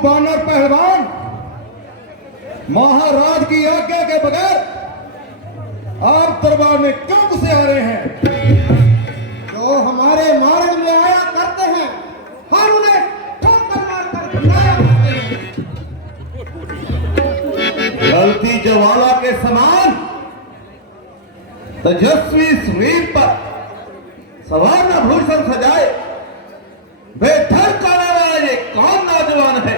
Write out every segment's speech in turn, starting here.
बानर पहलवान महाराज की आज्ञा के बगैर आप दरबार में क्यों घुसे आ रहे हैं? जो हमारे मार्ग में आया करते हैं हम उन्हें ठोकर मारकर गिराया करते हैं। गलती ज्वाला के समान तेजस्वी शरीर पर सवर्ण भूषण सजाए बेधर करने वाला ये कौन नौजवान है?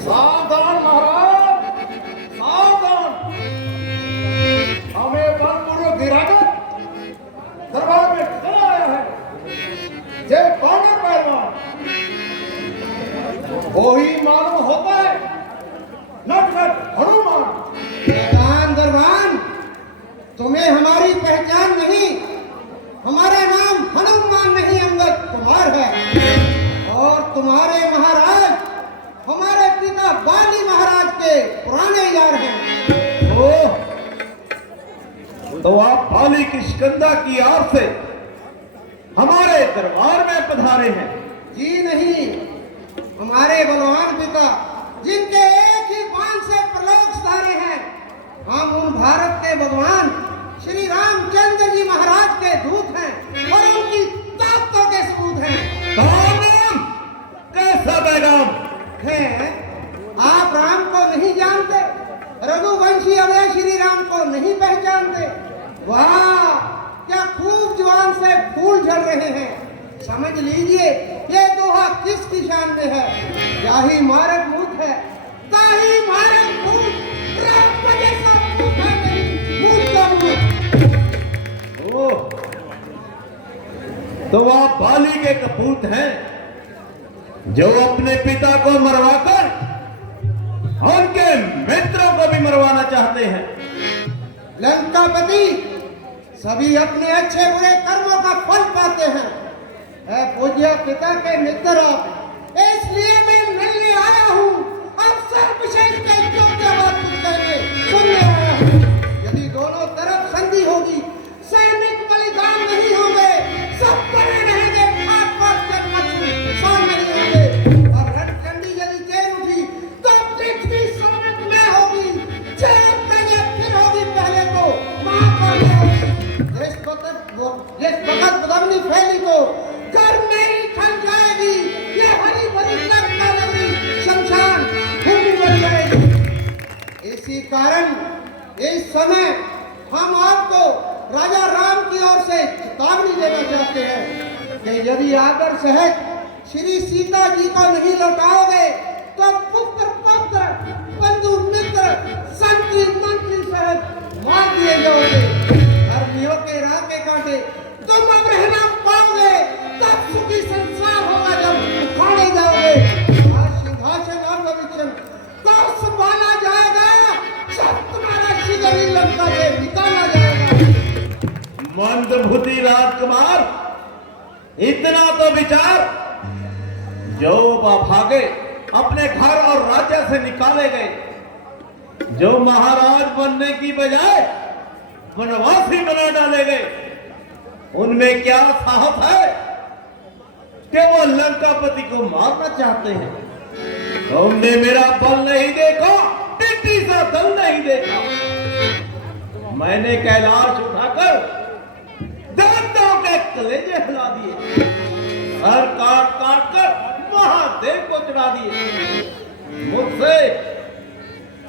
सावधान महाराज, सावधान। हमें बलपूर्वक गिराकर दरबार में चला आया है। ये बानर पहलवान वही मालूम होता है नट नट हनुमान। दरबान, तुम्हें हमारी पहचान नहीं। हमारा नाम हनुमान नहीं अंगद कुमार है और तुम्हारे महाराज हमारे पिता बाली महाराज के पुराने यार हैं। ओह, तो आप बाली की शिकंदा की आड़ से हमारे दरबार में पधारे हैं? जी नहीं, हमारे बलवान पिता जिनके एक ही बाण से प्रलोक सारे हैं, हम उन भारत के भगवान श्री रामचंद्र जी महाराज के दूत हैं और उनकी ताकतों के सबूत हैं। पैगाम कैसा पैगाम है? आप राम को नहीं जानते, रघुवंशी अवय श्री राम को नहीं पहचानते। वाह, क्या खूब जुबान से फूल झड़ रहे हैं। समझ लीजिए ये दोहा किसकी शान में है? याही मारक मूत है, ताही मारक मूत, राम का जैसा मूत है नहीं, मूत का मूत। ओह, तो आप बाली के कपूत हैं जो अपने पिता को मरवाकर उनके मित्रों को भी मरवाना चाहते हैं। लंकापति सभी अपने अच्छे बुरे कर्मों का फल पाते हैं। पूज्य पिता के मित्र आप, इसलिए मैं मिलने आया हूँ। अवसर विशेष के योग्य बात कुछ कहने सुनने आया हूँ। यदि दोनों तरफ संधि होगी, सैनिक बलिदान नहीं होंगे, सब बने रहेंगे, आसपास के मछली शान नहीं होंगे और रणचंडी यदि चैन उठी तो पृथ्वी सम्मत में होगी। चैन पहले फिर होगी, पहले तो महाकाल होगी। इस वक्त बदमनी फैली तो घर मेरी खल जाएगी। ये हरी भरी लंका नगरी शमशान भूमि बन जाएगी। इसी कारण इस समय हम आपको राजा राम की ओर से चेतावनी देना चाहते हैं कि यदि आदर सहित श्री सीता जी को नहीं लौटाओगे तो पुत्र पौत्र बंधु मित्र संतरी मंत्री सहित मार दिए जाओगे। धर्मियों के राह के कांटे तुम अब रहना पाओगे, तब सुखी संसार होगा जब उखाड़े जाओगे। सिंहासन और विचरण तो संभाला जाएगा, सब तुम्हारा शिगरी लंका से निकाला जाएगा। मंदबुद्धि राजकुमार, इतना तो विचार, जो भागे अपने घर और राज्य से निकाले गए, जो महाराज बनने की बजाय वनवासी बना डाले गए, उनमें क्या साहस है कि वो लंकापति को मारना चाहते हैं? तुमने मेरा बल नहीं देखा, टिड्डी सा दल नहीं देखा। मैंने कैलाश उठाकर दांतों के कलेजे हिला दिए, सर काट काट कर महादेव को चढ़ा दिए।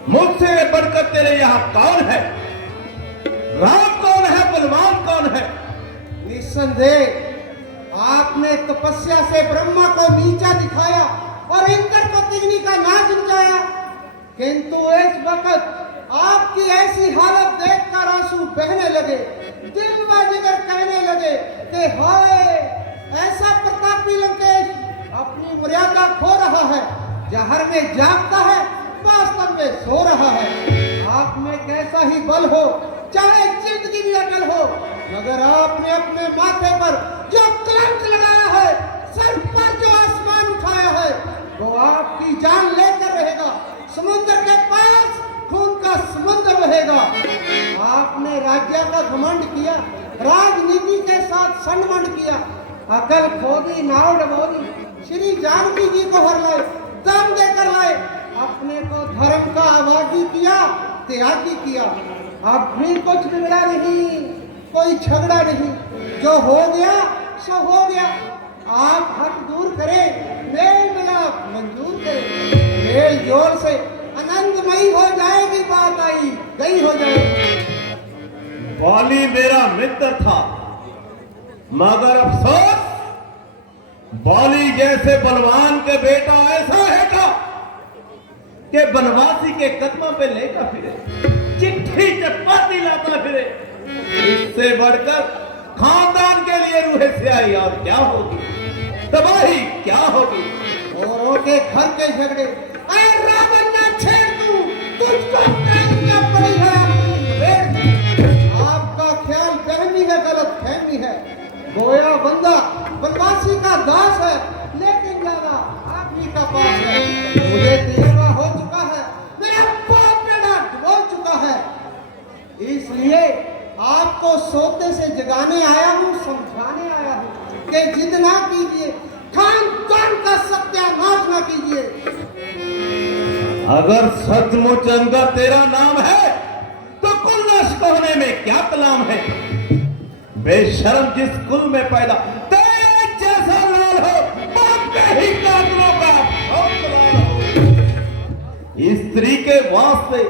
मुझसे बढ़कर तेरे यहाँ कौन है? राम कौन है? बलवान कौन है? निस्संदेह आपने तपस्या से ब्रह्मा को नीचा दिखाया और इंद्र को तिगनी का नाच नचाया, किंतु इस वक्त आपकी ऐसी हालत देखकर आंसू बहने लगे, दिल व जिगर कहने लगे कि हाय, ऐसा प्रतापी लंकेश अपनी मर्यादा खो रहा है। जहर में जागता है, वास्तव में सो रहा है। आप में कैसा ही बल हो, चाहे जिंदगी भी अटल हो, मगर आपने अपने माथे पर जो कलंक लगाया है, सर पर जो आसमान उठाया है, वो आपकी जान लेकर रहेगा। समुद्र के पास खून का समुद्र बहेगा। आपने राज्य का घमंड किया, राजनीति के साथ संबंध किया, अकल खोदी नाव डबोदी, श्री जानकी जी को हर लाए, दम देकर लाए, अपने को धर्म का आवाजी किया, त्यागी किया। अब भी कुछ बिगड़ा नहीं, कोई झगड़ा नहीं, जो हो गया सो हो गया। आप हट दूर करें, मेल मिलाप मंजूर करें, मेल जोल से आनंदमयी हो जाएगी, बात आई गई हो जाएगी। बाली मेरा मित्र था, मगर अफसोस बाली जैसे बलवान के बेटा ऐसा है क्या कि बनवासी के कदमों पे लेकर फिरे, चिट्ठी चपाती लाता फिरे। इससे बढ़कर खानदान के लिए रूहे से आई, और क्या होगी, तबाही क्या होगी। औरों के घर के झगड़े, अरे रावण ना छेड़ तू, तुझको करनी पड़ी है अपनी बेट। आपका ख्याल फहमी है, गलत फहमी है। गोया बंदा बनवासी का दास है, लेकिन ज्यादा आप ही का पास है। मुझे तेरवा हो चुका है, मेरा बाप बेटा बोल चुका है, इसलिए आपको सोते से जगाने आया हूँ, समझाने आया हूँ कि जिद ना कीजिए, खानदान का सत्यानाश ना कीजिए। अगर सचमुच अंदर तेरा नाम है तो कुल नष्ट होने में क्या कलाम है। बेशर्म, जिस कुल में पैदा तेरे जैसा लाल हो, बाप के ही कातलों का लाल हो। स्त्री के वास्ते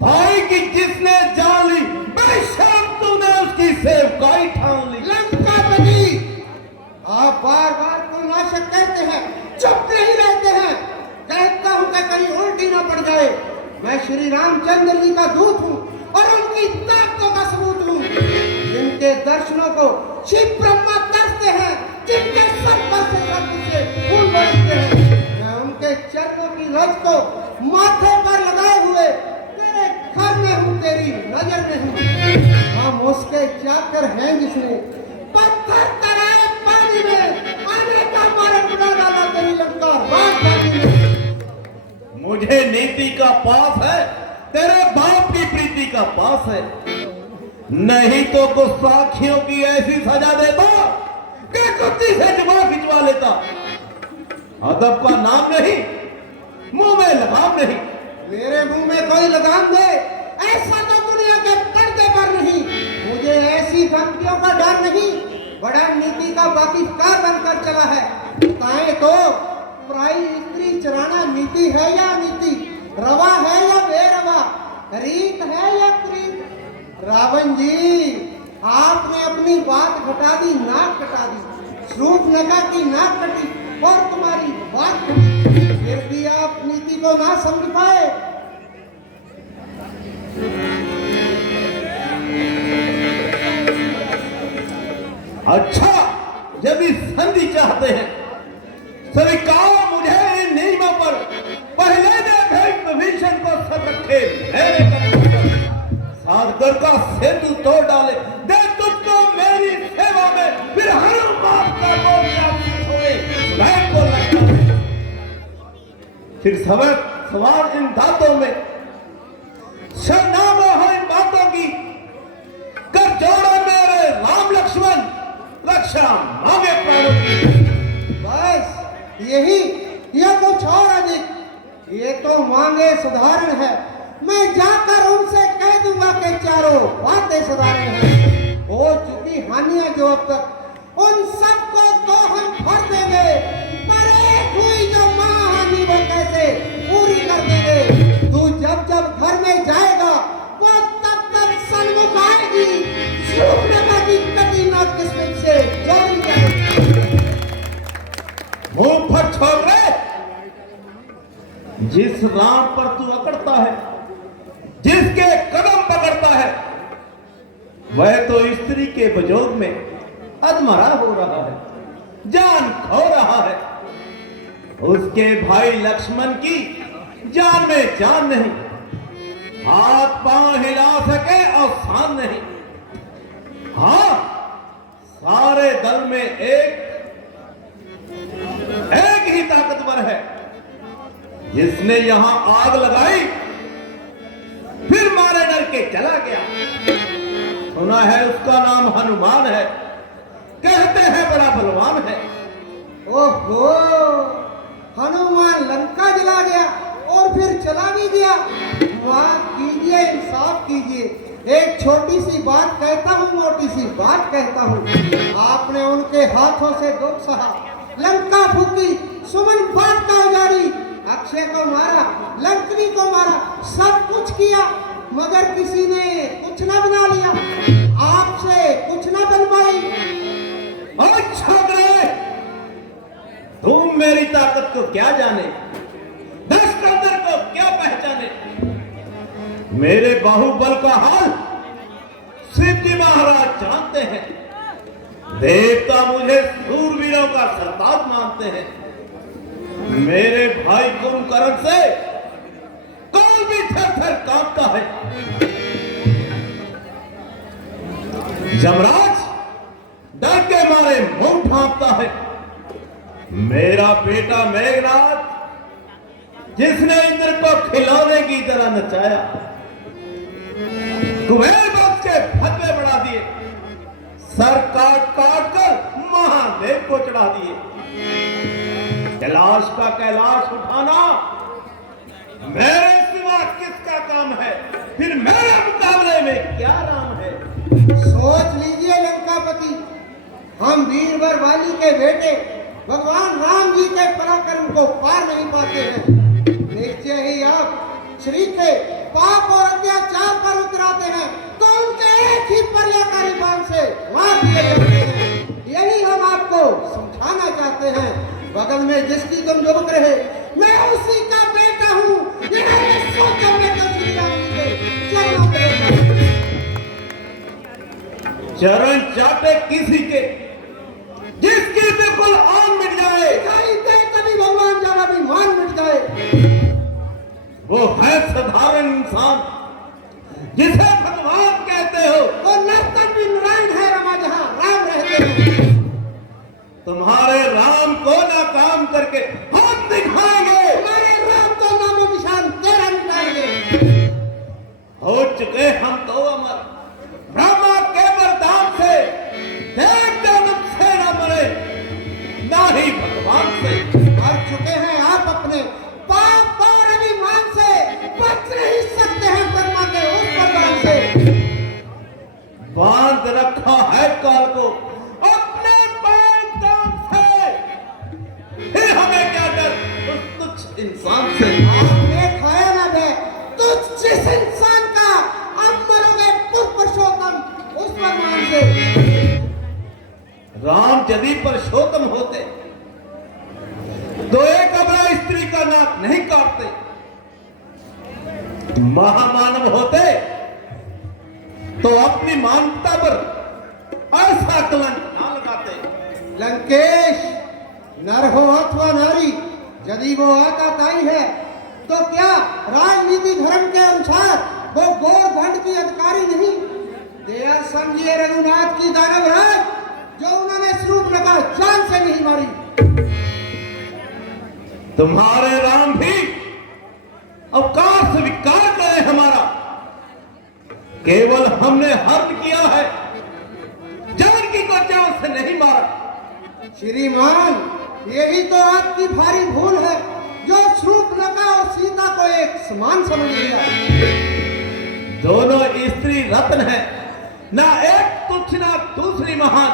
भाई की जिसने जान ली, बेशर्म तूने उसकी सेवकाई ठान ली। लंकापति, आप बार बार कुलनाशक कहते हैं, चुप नहीं रहते हैं। कहता हूं कि कहीं उल्टी ना पड़ जाए। मैं श्री रामचंद्र जी का दूत हूं और उनकी ताकतों का सबूत हूं। जिनके दर्शनों को शिव ब्रह्मा तरसते हैं, जिनके सर पर से सब से फूल बरसते हैं, मैं उनके चरणों की रज को माथे पर लगाए हुए तेरे घर में हूं, तेरी नजर में हूं। हम उसके चाकर हैं जिसने पत्थर तराए पानी में आने का मार्ग बना डाला तेरी लंका राजधानी में। मुझे नीति का पास है, तेरे बाप की प्रीति का पास है। नहीं तो गुस्ताखियों की ऐसी सजा देता कि कुत्ती से जुबान खिंचवा लेता। अदब का नाम नहीं, मुंह में लगाम नहीं। मेरे मुंह में कोई लगाम दे, ऐसा तो दुनिया के पर्दे पर नहीं। मुझे ऐसी धमकियों का डर नहीं, बड़ा नीति का वाकिफकार बनकर चला है। बताएं तो, पराई स्त्री चराना नीति है या नीति, रवा है या बेरवा, रीत है या प्रीत। रावण जी, आपने अपनी बात घटा दी, नाक कटा दी। शूर्पणखा की नाक कटी और तुम्हारी बात कटी, फिर भी आप नीति को ना समझ पाए। अच्छा, यदि संधि चाहते हैं, स्वीकार मुझे इन नियमों पर पहले दे भेंट विभीषण को सब रखे साधकर का सेतु तोड़ डाले, दे तुझको मेरी सेवा में, फिर हर बात का बोझ छोड़े, को लगा दे। फिर सवार इन दांतों में शरणागत हो इन बातों की, कर जोड़ो मेरे राम लक्ष्मण, रक्षा मांगे प्राणों की। बस यही, यह कुछ और अधिक, ये तो मांगे साधारण है। मैं जाकर उनसे कह दूंगा कि चारों बातें साधारण हैं। हो चुकी हानियां जो अब तक, उन सबको तो हम भर देंगे, पर एक हुई जो महाहानि वो कैसे पूरी कर देंगे। तू जब जब घर में जाएगा, वो तब तक सन्मुख आएगी, शूर्पणखा की कटी नाक किस्मत से जारी रहेगी। मुंह पर छोकरे, जिस राम पर तू अकड़ता है, जिसके कदम पकड़ता है, वह तो स्त्री के बजोग में अधमरा हो रहा है, जान खो रहा है। उसके भाई लक्ष्मण की जान में जान नहीं, हाथ पांव हिला सके और शान नहीं। हाँ, सारे दल में एक ही ताकतवर है, जिसने यहां आग लगाई फिर मारे डर के चला गया। सुना है उसका नाम हनुमान है, कहते हैं बड़ा बलवान है। ओहो, हनुमान लंका जला गया और फिर चला भी गया। माफ कीजिए, इंसाफ कीजिए, एक छोटी सी बात कहता हूँ, मोटी सी बात कहता हूँ। आपने उनके हाथों से दुख सहा, लंका फूकी, सुमन पाठ का उजाड़ी, अक्षय को मारा, लंकनी को मारा, सब कुछ किया, मगर किसी ने कुछ ना बना लिया, आपसे कुछ ना बनवाई। अच्छा तुम मेरी ताकत को क्या जाने, दशकंदर को क्या पहचाने। मेरे बाहुबल का हाल सिद्धि महाराज जानते हैं। देवता मुझे सूरवीरों का सरताज मानते हैं। मेरे भाई कुंभकर्ण से कौन भी थर-थर कांपता है। यमराज डर के मारे मुंह ढांपता है। मेरा बेटा मेघनाथ, जिसने इंद्र को खिलौने की तरह नचाया, कुबेर वंश के फतवे बढ़ा दिए, सर काट काट कर महादेव को चढ़ा दिए। कैलाश का कैलाश उठाना मेरे सिवा किसका काम है, फिर मेरे मुकाबले में क्या राम है। सोच लीजिए लंकापति, हम वीरवर वाली के बेटे भगवान राम जी के पराक्रम को पार नहीं पाते हैं। निश्चय ही आप श्री के पाप और अत्याचार पर उतराते हैं तो उनके एक ही प्रलयकारी बाण से मार दिए जाते हैं। यही हम आपको समझाना चाहते हैं। बगल में जिसकी तुम जुबक रहे, मैं उसी का बेटा हूँ। सोचो मैं तो श्री राम जी के चरणों में चरण चाटे किसी के जिसकी बिल्कुल आन मिट जाए, कभी भगवान जब भी मान मिट जाए। वो है साधारण इंसान जिसे भगवान कहते हो। वो नर्तक भी नारायण है, रमा जहां राम रहते हैं। तुम्हारे राम को नाकाम करके हम दिखाएंगे। हमारे राम को नामो निशान तेरा मिटाएंगे। हो चुके हम तो अमर, ब्रह्मा के वरदान से, देवता मुझसे न मरे, ना ही भगवान से। मर चुके हैं आप अपने पाप और अभिमान से, बच नहीं सकते हैं ब्रह्मा के उस वरदान से। बांध रखा है काल को अपने पैर से, फिर हमें क्या डर उस तुच्छ इंसान से। आपने खाया ना है तुझ जिस इंसान का, अब मरोगे पुरुषोत्तम उस वरदान से। राम यदि पुरुषोत्तम होते तो एक अबला स्त्री का नाक नहीं काटते। महामानव होते तो अपनी मानवता पर ऐसा कलंक ना लगाते। लंकेश, नर हो अथवा नारी, यदि वो आताताई है तो क्या राजनीति धर्म के अनुसार वो गौर भंड की अधिकारी नहीं? दया समझिए रघुनाथ की दानव राज, जो उन्होंने स्वरूप लगा जान से नहीं मारी। तुम्हारे राम भी अवकाश स्वीकार करे हमारा, केवल हमने हर्म किया है, जानकी को जान से नहीं मारा। श्रीमान, यही तो आपकी भारी भूल है, जो स्वरूप लगा और सीता को एक समान समझ लिया। दोनों स्त्री रत्न है, ना एक तुच्छ ना दूसरी महान।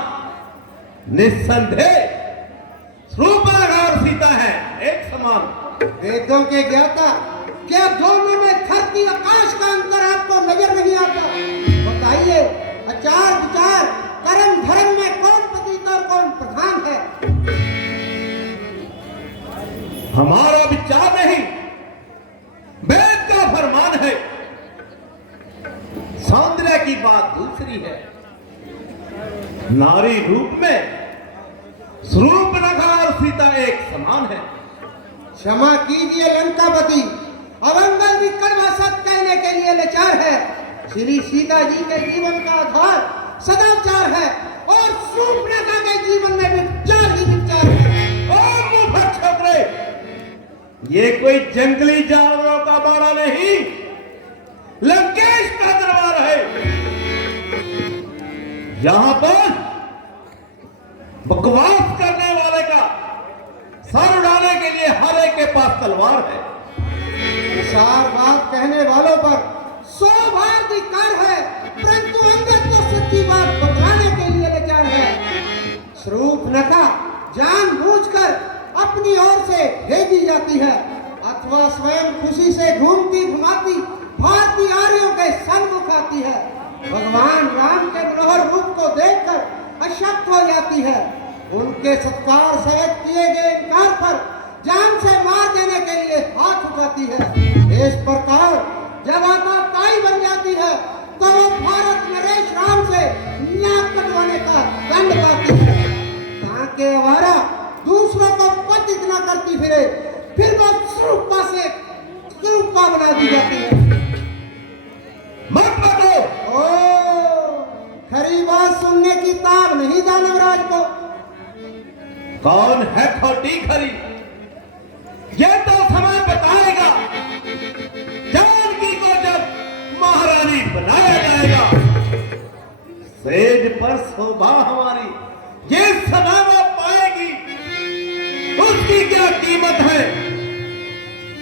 निस्संदेह स्वरूपलगा और सीता है एक समान। वेदों के ज्ञाता, क्या दोनों में धरती आकाश का अंतर आपको नजर नहीं आता? बताइए, आचार विचार कर्म धर्म में कौन पतित और कौन प्रधान है? हमारा विचार नहीं, वेद का फरमान है। सौंदर्य की बात दूसरी है। नारी रूप में स्वरूपलगा और सीता एक समान है। क्षमा कीजिए लंकापति, अवंगल विकर्मा सत कहने के लिए लाचार है। श्री सीता जी के जीवन का आधार सदाचार है और शूर्पणखा के जीवन में विचार ही विचार है। ओ मुफत छोकरे, ये कोई जंगली जानवरों का बाड़ा नहीं, लंकेश का दरबार है। यहां पर बकवास करने वाले का सर उड़ाने के लिए हर एक के पास तलवार है। विशाल बात कहने वालों पर 100 बार धिक्कार है, परंतु अंगद तो सच्ची बात बताने के लिए लाचार है। शूर्पणखा जानबूझकर अपनी ओर से भेजी जाती है अथवा स्वयं खुशी से घूमती घुमाती भारतीय आर्यों के सन्मुख आती है। भगवान राम के मनोहर रूप को देखकर अशक्त हो जाती है। उनके सत्कार सहित किए गए इनकार पर जान से मार देने के लिए हाथ उठाती है। इस प्रकार जब आताताई बन जाती है तो वो भारत नरेश राम से नाक कटवाने का दंड पाती है। ताकि आवारा दूसरों को पतित न करती फिरे, फिर वो स्वरूपा से स्वरूपा बना दी जाती है। मत मारो। ओ, खरी बात सुनने की ताब नहीं दानवराज को। कौन है खोटी खरी, ये तो समय बताएगा। जानकी को जब महारानी बनाया जाएगा, सेज पर शोभा हमारी जिस समय वो पाएगी, उसकी क्या कीमत है,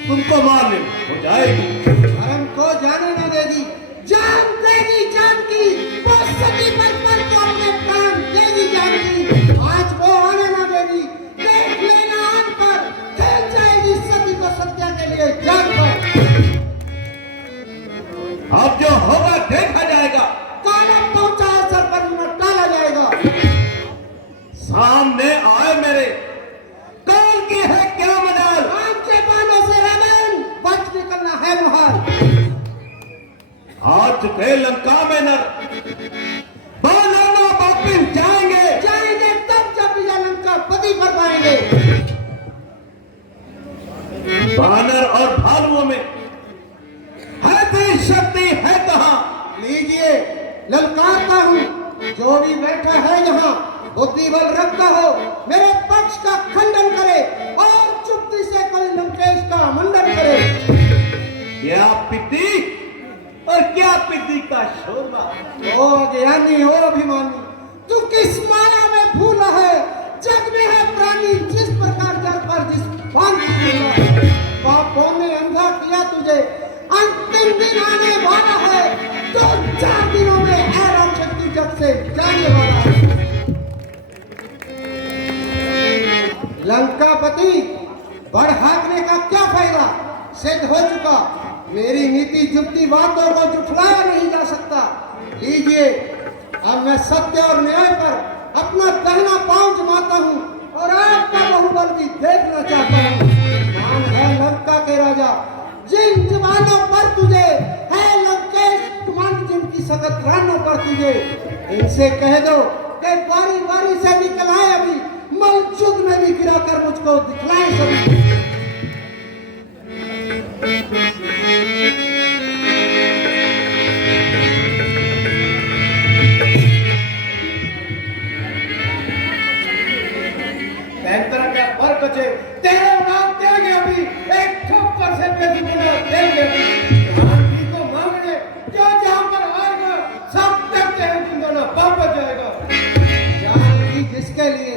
तुमको मालूम हो जाएगी। धर्म को जाने न देगी, जान देगी जानकी, वो सती पर को अपने प्राण देगी जानकी। आज वो आने न देगी, देख लेना आन पर, खेल जाएगी सती को सत्या के लिए जान पर। अब जो होगा देखा जाएगा, काला पहुंचा असर पर न टाला जाएगा। सामने आए मेरे, कौन की है क्या मजाल। आंखें बालों से रमन, बच निकलना है मुहाल। आ चुके लंका में नर, बालाना वापिस जाएंगे। जाएंगे तब जब विजय लंका पति कर पाएंगे। बानर और भालुओं में ऐसी शक्ति है कहां। लीजिए ललकारता हूँ, जो भी बैठा है यहाँ बुद्धि बल रखता हो, मेरे पक्ष का खंडन करे और चुप्ती से कोई लंकेश का मंडन करे। क्या पिति और क्या पिति का शोभा। ओ अज्ञानी हो अभिमानी, तू किस माया में भूला है। जग में है प्राणी जिस प्रकार जल पर जिस भांति पापों ने अंधा किया तुझे। अंतिम दिन आने वाला है तो 4 दिनों में ऐराम शक्ति जग से जाने वाला है। लंकापति बढ़ हाँकने का क्या फायदा, सिद्ध हो चुका। मेरी नीति जुक्ति बातों को जुठलाया नहीं जा सकता। लीजिए अब मैं सत्य और न्याय पर अपना दाहिना पांव जमाता हूँ और आपका बहुबल भी देखना चाहता हूँ। मान है लंका के राजा, जिन जवानों पर तुझे है लंकेश तुमान जिनकी सखत रानों पर तुझे, इनसे कह दो कि बारी बारी से निकल आए अभी, मलजुग में भी गिरा कर मुझको दिखलाए सभी। तेरे नाम देंगे अभी, एक ठोकर से बेटी बुला देंगे अभी। जानकी को मांगने जो जहां पर आएगा सब देखते हैं जिंदा वापस जाएगा। जानकी जिसके लिए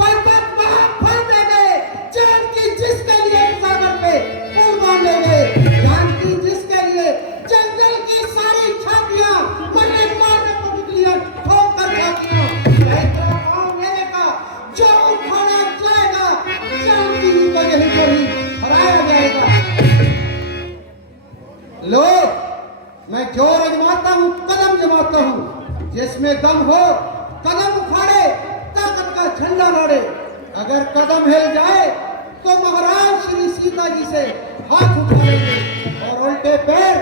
पर्वत महाफल दे गए, जानकी जिसके लिए सागर पे पुल बांध ले गए, जानकी जिसके लिए जंगल की सारी छातियां मरने मारने को निकलियां ठोक कर छातियां, तेरा पांव मेरे का जो उखाड़ा जाएगा, जानकी जी को यही कभी हराया जाएगा। लो मैं जोर अजमाता हूँ, कदम जमाता हूँ, जिसमें दम हो कदम उखाड़े, ताकत का झंडा लड़े। अगर कदम हिल जाए तो महाराज श्री सीता जी से हाथ उठा लेंगे और उल्टे पैर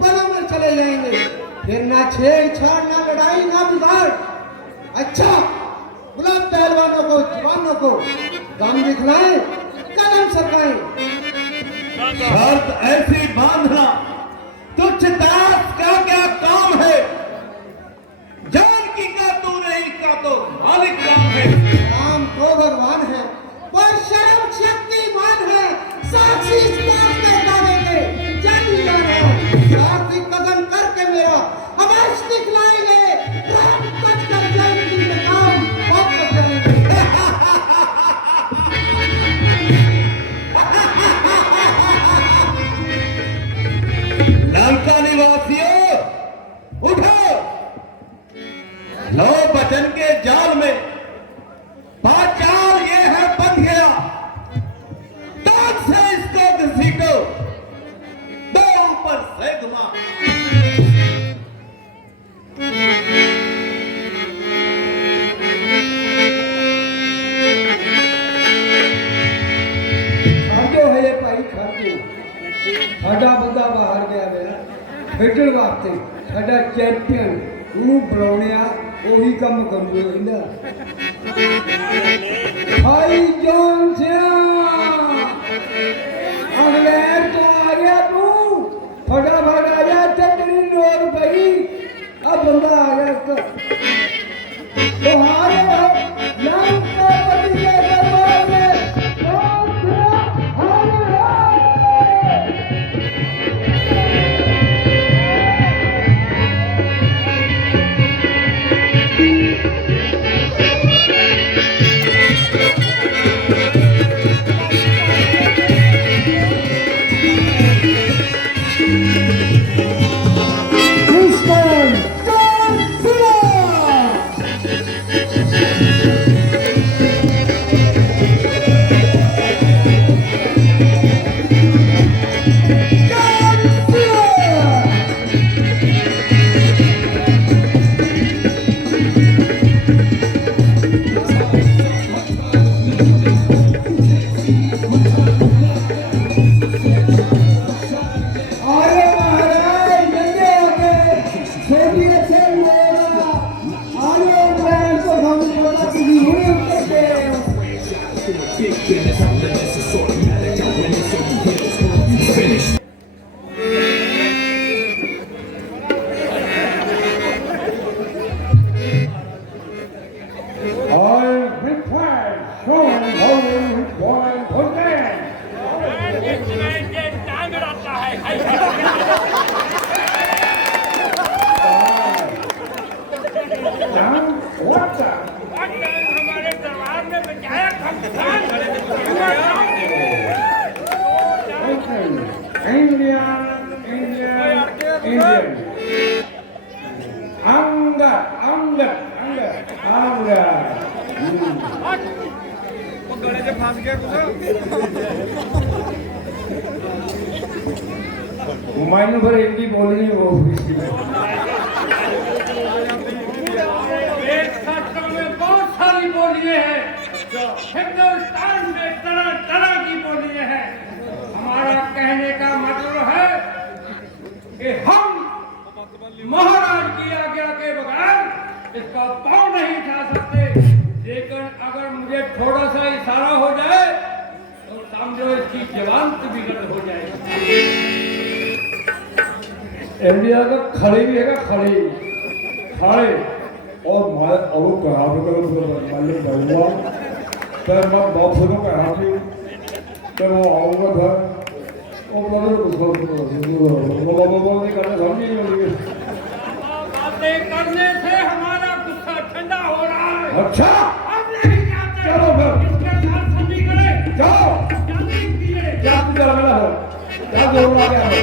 बलों में चले जाएंगे। फिर ना छेड़छाड़, ना लड़ाई, ना बिगाड़। अच्छा बुला पहलवानों को, जवानों को, दम दिखलाएं, कदम सरकाएं। शर्त ऐसी बांधना, तुझ दास का क्या काम है। जानकी का तू नहीं का तो मालिक काम है। राम तो भगवान है, पर शर्म शक्तिमान है। साक्षी इस बात के दावे के जानी जा रहा है। सार्थी कदम करके मेरा अवश्य दिखलाएंगे। राम कच कर जानकी का काम वापस करेंगे। लंका निवासियों उठो, लो वचन के जाल में पाचाल ये है बंध गया, दांत से इसको घसीटो, दो ऊपर से घुमा। साडा बंदा बाहर गया मेरा खेडण वास्ते, साडा चैंपियन ਉਹਨੂੰ ਬੁਲਾਉਣਿਆ ਉਹੀ ਕੰਮ ਕਰੂਗਾ ਕਹਿੰਦਾ। ਭਾਈ ਜੋਨ ਸਿਆ ਅੰਗਲੈਂਡ ਤੋਂ ਆ ਗਿਆ ਤੂੰ, ਫਟਾਫਟ ਆ ਜਾ, ਚੱਕਰੀ ਲੋੜ ਪਈ ਆ ਬੰਦਾ ਆ ਗਿਆ ਤੁਹਾਰੇ ਲੰਕਾ ਪਤੀ ਦੇ ਦਰਬਾਰ में मैंने फिर हिंदी बोलनी वो शास्त्रों में बहुत सारी बोलियां हैं, हिंदुस्तान में तरह तरह की बोलियां हैं। हमारा कहने का मतलब है कि हम महाराज की आज्ञा के बगैर इसका पांव नहीं उठा सकते, लेकिन अगर मुझे थोड़ा सा इशारा हो जाए तो समझो इसकी जवान बिगड़ हो जाएगी। इंडिया का खड़े भी है, खड़े खड़े और मैं अब कहा मालूम करूँगा फिर मैं बापू कहा फिर वो आऊँगा घर और बातें करने से हमारा गुस्सा ठंडा हो रहा है। अच्छा हम नहीं चाहते चलो फिर इसके साथ सभी करें। जाओ जल्दी कीजिए। क्या तू चल मेरा हो क्या जोर आ गया है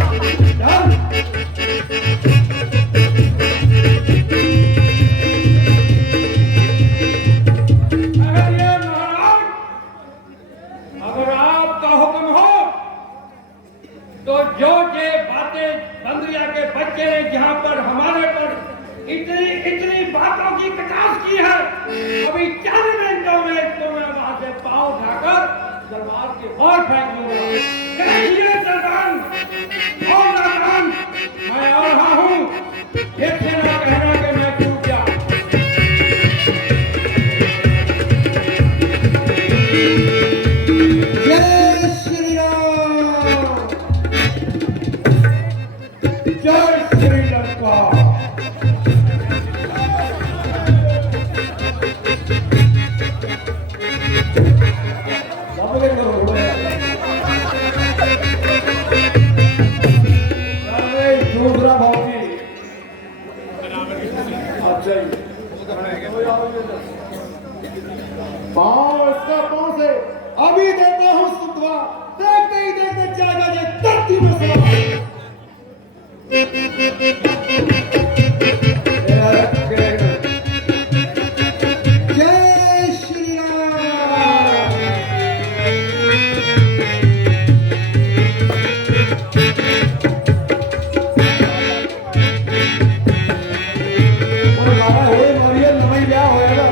चल अगर आपका हुक्म हो तो जो ये बातें बंदरिया के बच्चे ने जहां पर हमारे पर इतनी बातों की कटास की है, अभी 4 मिनटों में तो मैं वहां से पांव उठाकर दरबार के बाहर फेंक दूंगा। दरबान और दरबान मैं आ रहा हूं, फिर से ना कहना कि मैं चूक गया। जय श्री राम, जय श्रीलंका। दूसरा भावी अच्छा पाँव इसका पाँव से अभी देता हूँ सुतवा, देखते ही देखते जाएगा ये धरती में समा। जय श्री राम। और लाला होए मारिए नवाई ब्याह होएगा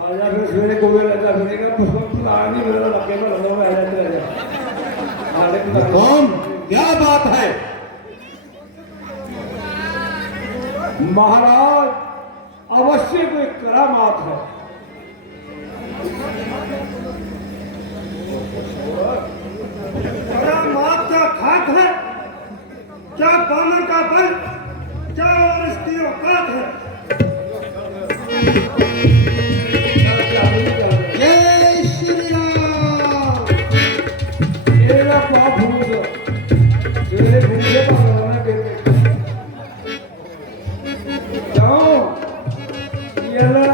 आजा फिर सवेरे को भी रहता फिरेगा पुष्प आदमी मेरा लगे में लगा हुआ है रहता कौन क्या बात है? महाराज अवश्य कोई करामात है करामात का खाक है क्या बानर का बल क्या और इसकी औकात है जय श्री राम। मेरा पाप भूल सवेरे भूले पाना के जाओ ये ला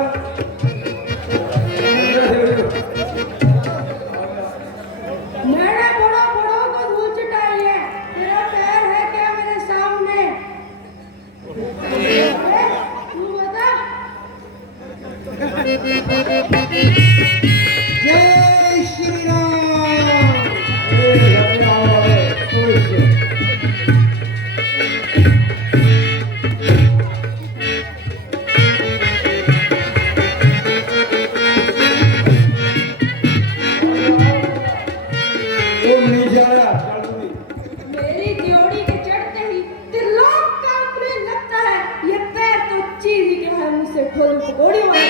मैंने बड़ा बड़ा को धूल चटाई है तेरा पैर है क्या मेरे सामने तू बता जय श्री राम। मेरी जोड़ी के चढ़ते ही त्रिलोक कांपने लगता है ये पैर तो चीज के है मुझसे ठोल पकौड़ी मार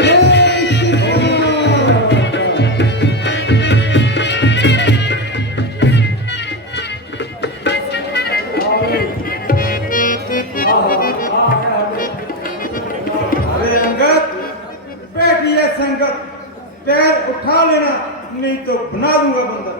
जय श्री राम। अरे अंगद बैठिए संगत पैर उठा लेना नहीं तो बना दूंगा बंदर।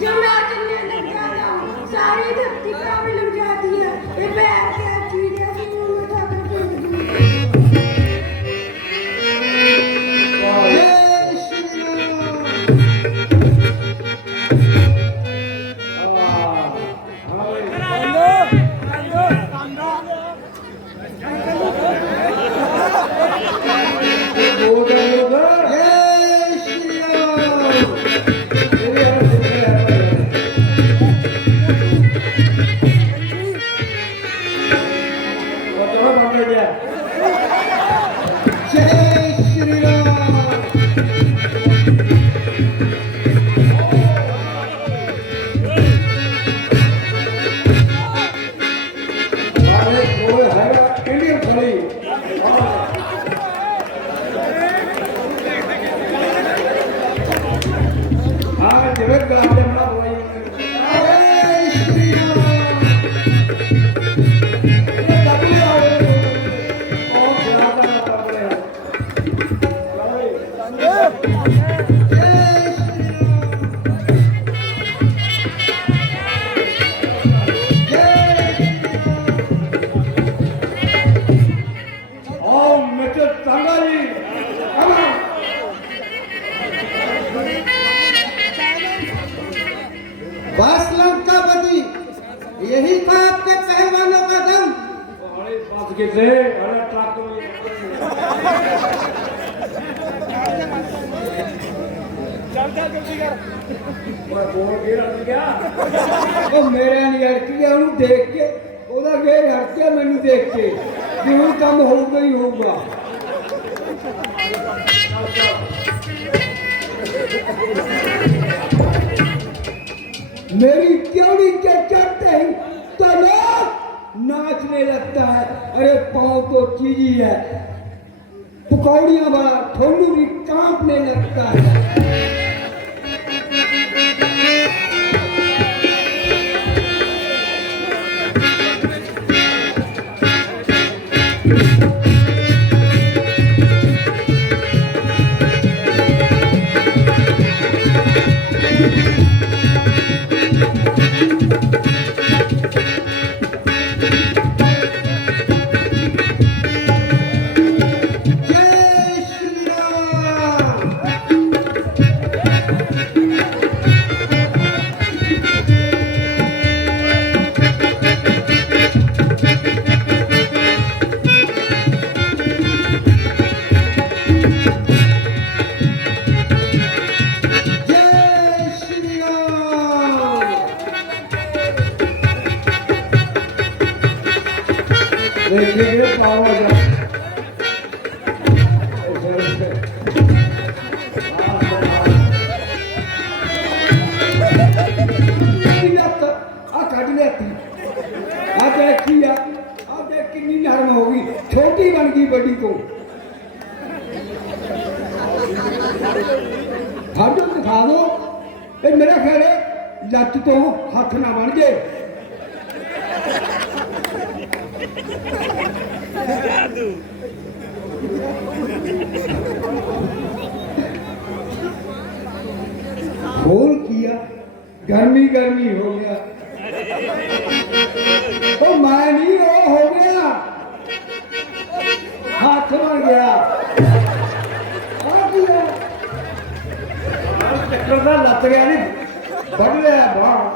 जो मैं चलने लग जाता हूँ सारी धरती कांपने लग जाती है ये पैर क्या चीज है ऐसे मुंह में उठा कर फेंक दूँ जय श्री राम। जय श्री राम। जय श्री राम। इंडियन थोड़ी हाँ जगत का आपने बड़ा भाई जय श्री राम। जय श्री राम। जय और मिस्टर संगा जी बस लंकापति यही था आपके पहलवानों का दम। अरे बात के से अरे ट्रक मैं बोल के रख गया ਉਹ ਮੇਰੇ ਨਹੀਂ ਅੜਕ ਗਿਆ ਉਹਨੂੰ ਦੇਖ ਕੇ ਉਹਦਾ ਫੇਰ ਹਟ ਗਿਆ ਮੈਨੂੰ ਦੇਖ ਕੇ ਵੀ ਹੁਣ ਕੰਮ ਹੋਊਗਾ ਹੀ ਹੋਊਗਾ। मेरी त्योड़ी के चढ़ते ही तो लोग नाचने लगता है। अरे पाँव तो चीज ही है। पकौड़ियां वाला ठोलू भी कांपने लगता है। जय श्री राम। जय श्री राम। देखिए पावा जा कितनी नरम होगी, छोटी बन गई बड़ी को। हाथों दिखा दो, ये मेरा ख्याल है लत तो हाथ ना बन जाए। खोल किया, गर्मी गर्मी हो गया। ओ मैं नहीं हो गया, हाथ बन गया। चक्कर का लत गया नहीं, बढ़ गया बाहर।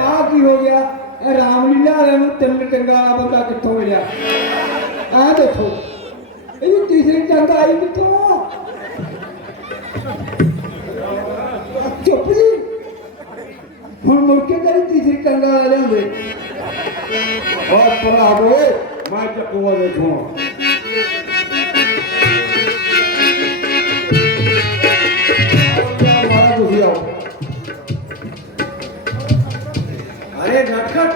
आ की हो गया, रामलीला वाले तिल चंगा बंदा कितों मिला? आ देखो, ये तीसरी चंगा आई कितों? चुप जी, हम मुड़के तेरी तीसरी चंगा वाले होंगे। और पराबो, मैं चक्कुआ देखूं। हमारा कुछ आओ। अरे नटखट,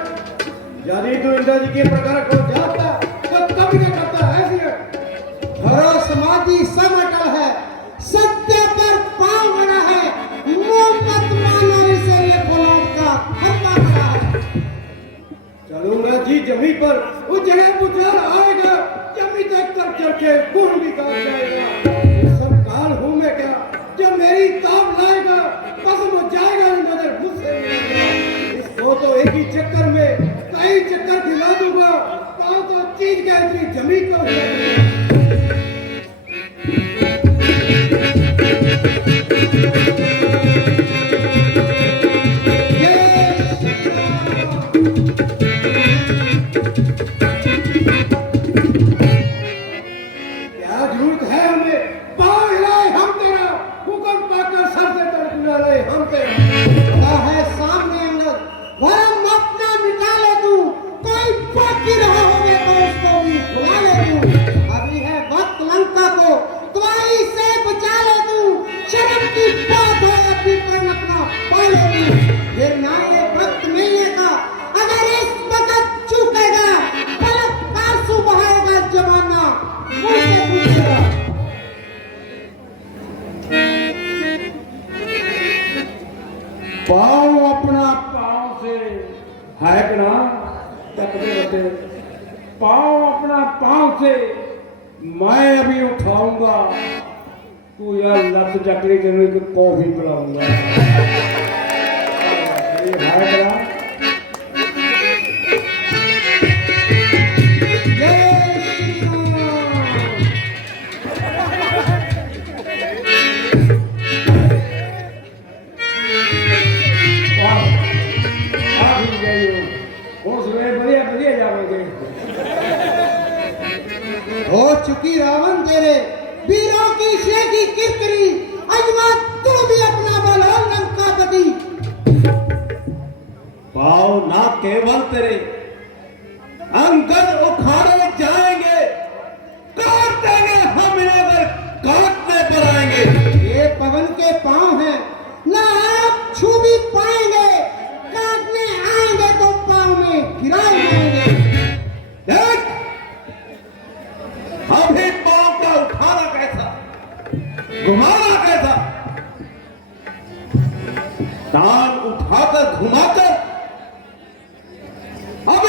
यदि तू इंद्र जी के प्रकार को जानता तो कभी क्या करता है? ऐसी हरो समाधि सब अटल है, सत्य पर पांव बना है, मोह मत मानो इसे, ये फलौट का खत्मा बना है। चलूंगा जी जमी पर, उस जगह पुकार आएगा, जमी तक तक चढ़ के खून भी काट जाएगा। ये सब काल हूं मैं क्या, जो मेरी ताप लाएगा, कसम हो जाएगा नजर मुझसे मिलेगा। इसको तो एक ही चक्कर में कई चक्कर खिला दूंगा, पाँव तो चीज का इतनी जमी को हिला दूंगा। क्या जरूरत है हमें, पाँव हिलाए हम तेरा, हुक्म पाकर सर से तड़पना ले हम तेरा। है सामने अंदर, वरम अपना मिटा ले तू, कोई बाकी रहा होगा तो उसको भी भुला ले तू। अभी है वक्त लंका को तुम्हारी से बचा ले तू, शर्म की बात है अपनी पर अपना पा ले तू। फिर ना ये वक्त मिलने का, अगर इस वक्त चूकेगा, पलक आंसू बहाएगा जमाना, मुझसे पूछेगा। पाँव अपना पाँव से है कि ना? चकते रहते, पाँव अपना पाँव से मैं अभी उठाऊंगा, तू यार लत चकरी तेरे को कॉफी पिलाऊंगा। ये है कि ना? जय श्री राम। हो चुकी रावण तेरे वीरों की श्रेय की किरकिरी, अजमा तू भी अपना बल हो लंकापति। पाँव ना केवल तेरे अंगद उखाड़े जाएंगे, काट देंगे हम इन्हें, अगर काटने पर आएंगे। ये पवन के पांव हैं, ना आप छू भी पाएंगे, काटने आएंगे तो पांव में गिराए जाएंगे। देख,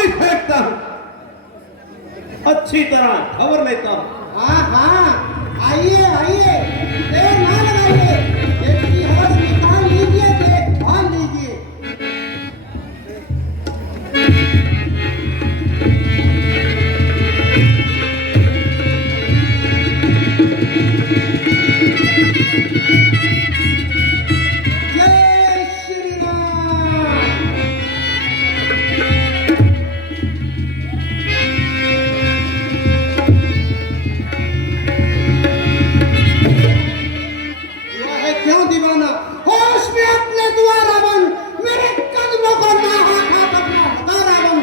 ही फेंकता हूं। अच्छी तरह खबर लेता हूं। हाँ हाँ, आइए आइए, देर ना लगाइए, एक इतिहास निकाल लीजिए, देखभाल लीजिए। जय श्री राम। हुआ है क्यों दीवाना, होश में अपने द्वारा बन, मेरे कदमों को ना हाथ अपना हटारा बन।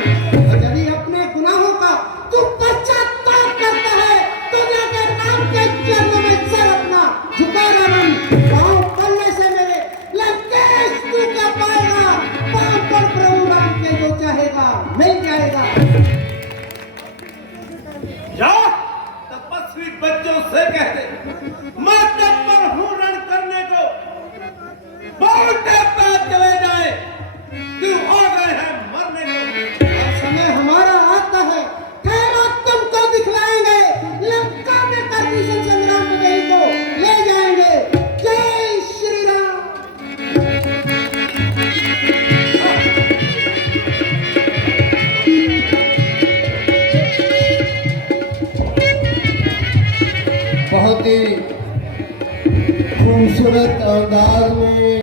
यदि अपने गुनाहों का तू पश्चाताप करता है तो जाकर राम के चरणों में सर अपना झुकारा बन। पाँव पड़ने से मेरे लंकेश तू क्या पाएगा, पाँव पर प्रभु राम के जो चाहेगा मिल जाएगा। जा तपस्वी बच्चों से कह दे, मैं तत्पर हूं रण करने को। बोलते पैर चले जाए, तू हो गए हैं मरने को। अब समय हमारा आता है, ठहरो तुमको दिखलाएंगे, लंका में करनी से संग्राम में नहीं को ले जाएंगे। जय श्री राम। बहुत ही खूबसूरत अंदाज में